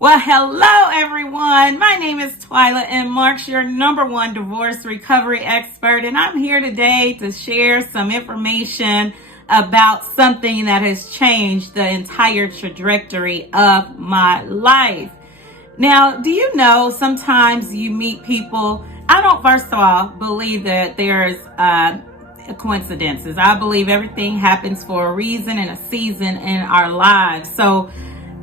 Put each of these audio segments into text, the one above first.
Well, hello everyone. My name is Twyla Marks, your number one divorce recovery expert, and I'm here today to share some information about something that has changed the entire trajectory of my life. Now, do you know sometimes you meet people? I don't, first of all, believe that there's coincidences. I believe everything happens for a reason and a season in our lives. So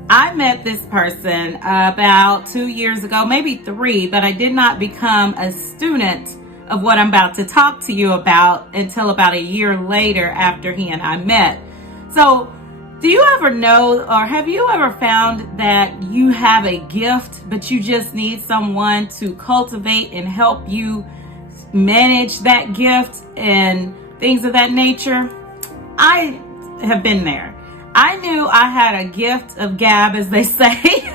I met this person about 2 years ago, maybe 3, but I did not become a student of what I'm about to talk to you about until about a year later after he and I met. So, do you ever know, or have you ever found that you have a gift, but you just need someone to cultivate and help you manage that gift and things of that nature? I have been there. I knew I had a gift of gab, as they say,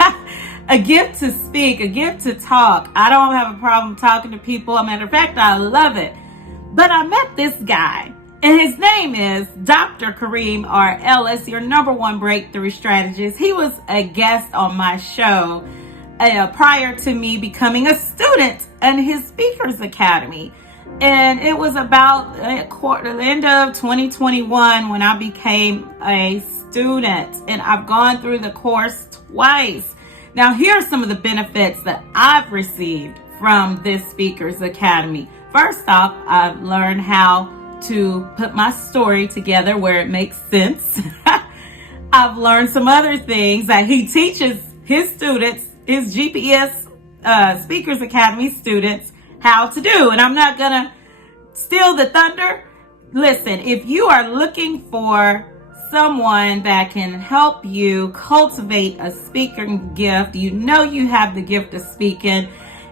a gift to speak, a gift to talk. I don't have a problem talking to people. As a matter of fact, I love it. But I met this guy, and his name is Dr. Karim, or Ellis, your number one breakthrough strategist. He was a guest on my show prior to me becoming a student in his Speakers Academy. And it was about the end of 2021 when I became a student, and I've gone through the course twice. Now, here are some of the benefits that I've received from this Speakers Academy. First off, I've learned how to put my story together where it makes sense. I've learned some other things that he teaches his students, his GPS Speakers Academy students, how to do. And I'm not gonna steal the thunder. Listen, if you are looking for someone that can help you cultivate a speaking gift, you know you have the gift of speaking,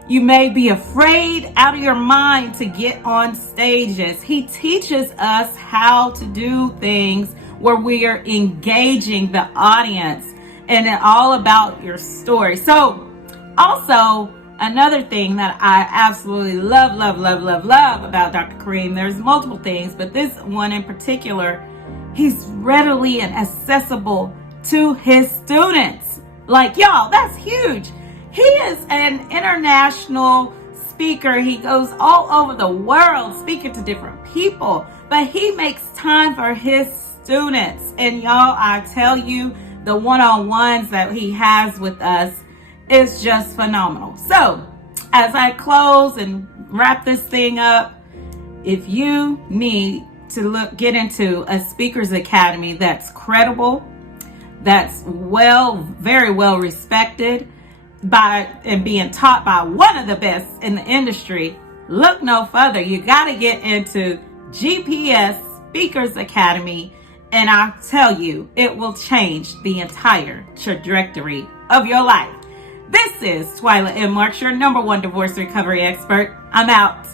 you may be afraid out of your mind to get on stages. He teaches us how to do things where we are engaging the audience, and it's all about your story. So also, another thing that I absolutely love about Dr. Karim, there's multiple things, but this one in particular, he's readily and accessible to his students. Like, y'all, that's huge. He is an international speaker. He goes all over the world speaking to different people, but he makes time for his students. And y'all, I tell you, the one-on-ones that he has with us is just phenomenal. So, as I close and wrap this thing up, if you need to get into a Speakers Academy that's credible, that's very well respected by and being taught by one of the best in the industry, look no further. You got to get into GPS Speakers Academy, and I tell you, it will change the entire trajectory of your life. This is Twyla Marks, your number one divorce recovery expert. I'm out.